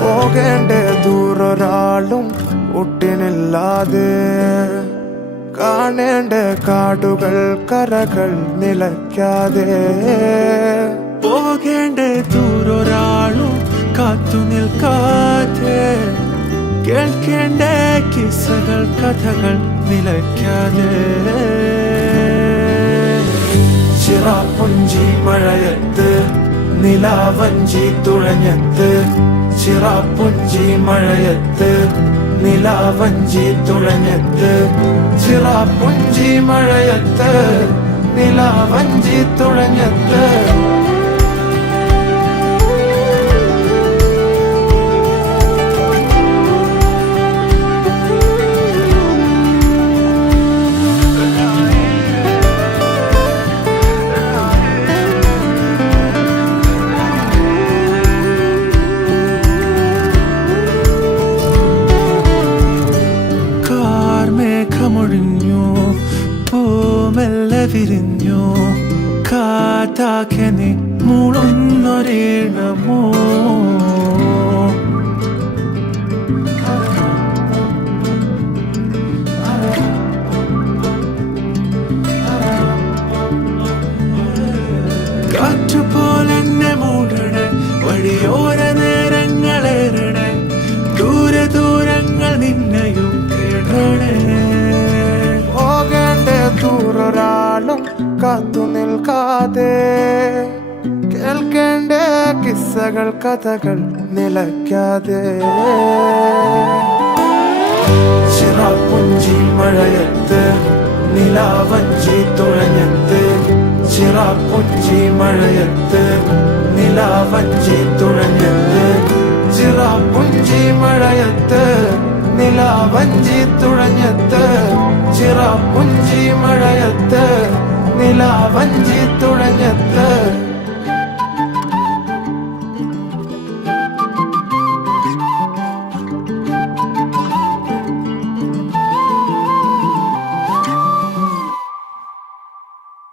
പോകേണ്ട ദൂരൊരാളും ഒട്ടിനില്ലാതെ, കാണേണ്ട കാടുകൾ കരകൾ നിലയ്ക്കാതെ, പോകേണ്ട ദൂരൊരാളും കാത്തു നിൽക്കാതെ, കേൾക്കേണ്ട കിസ്സകൾ കഥകൾ നിലയ്ക്കാതെ. ചിറാപ്പുഞ്ചി മഴയത്ത് നിലാവഞ്ചി തുഴഞ്ഞത്ത്, ചിറാപ്പുഞ്ചി മഴയത്ത് നിലാവഞ്ചി തുഴഞ്ഞത്ത്, ചിറാപ്പുഞ്ചി മഴയത്ത് നിലാവഞ്ചി തുഴഞ്ഞത്ത്. മേഘമൊഴിഞ്ഞു, പൂമെല്ലെ വിരിഞ്ഞു, കാറ്റാകെ നീ മൂളുന്നൊരീണമോ. കാറ്റുപോലെന്നെ മൂടണേ, വഴിയോര നേരങ്ങളേറണേ, ദൂരെ ദൂരങ്ങൾ നിന്നെയും കേടണേ. പോകേണ്ട ദൂരൊരാളും കാത്തു നിൽക്കാതെ, കേൾക്കേണ്ട കിസ്സകൾ കഥകൾ നിലയ്ക്കാതെ. ചിറാപ്പുഞ്ചി മഴയത്ത് നിലാവഞ്ചി തുഴഞ്ഞത്ത്, ചിറാപ്പുഞ്ചി മഴയത്ത് നിലാവഞ്ചി തുഴഞ്ഞത്ത്, ചിറാപ്പുഞ്ചി മഴയത്ത് നിലാവഞ്ചി തുഴഞ്ഞത്ത്, ചിറാപ്പുഞ്ചി മഴയത്ത് നിലാവഞ്ചി തുഴഞ്ഞത്ത്.